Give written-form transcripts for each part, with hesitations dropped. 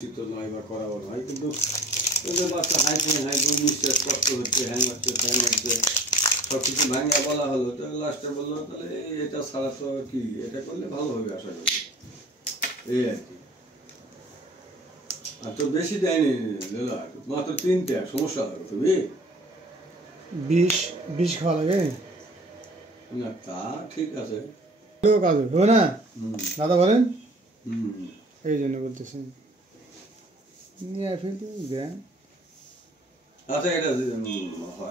তো নয় বা করাও নয়, কিন্তু ওদের বাচ্চা হাইকো নিঃশ্বাস কষ্ট হচ্ছে, হ্যাং হচ্ছে, ফ্যাং হচ্ছে, সব কিছু ভাঙিয়া বলা হলো। তো লাস্টে বললো তাহলে এটা ছাড়া তো কি, এটা করলে ভালো হবে আশা করি, এই আর কি। আর তো বেশি দেয়নি মাত্র 3টে, সমস্যা হবে তুমি বিষ খাওয়া লাগে না, তা ঠিক আছে, কাজ হবে না দাদা বলেন। হুম, এই জন্য বলতেছেন নিয়ে ফেলতে দেন। আচ্ছা এটা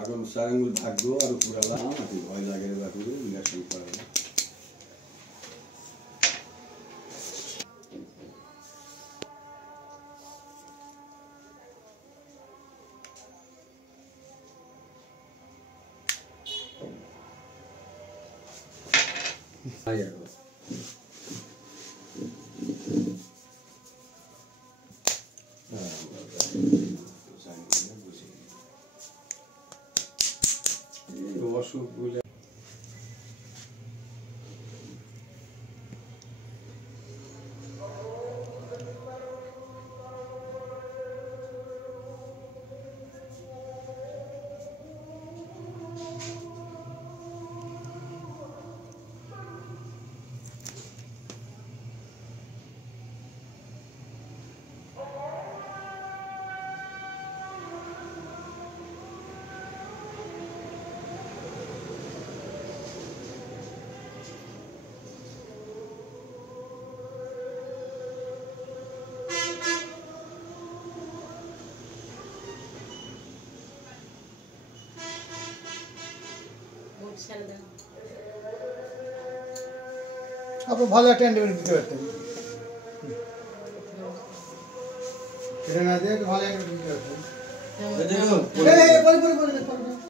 এখন 4 আঙ্গুল ভাগ্য আর পুরালাম, ভয় লাগে বাকি ইঞ্জেকশন করালাম। অসুখগুলো আপনি ভালো একটা অ্যান্টিবায়োটিক দিতে পারতেন, এটা না দিয়ে ভালো অ্যান্টিবায়োটিক দিতে পারতেন।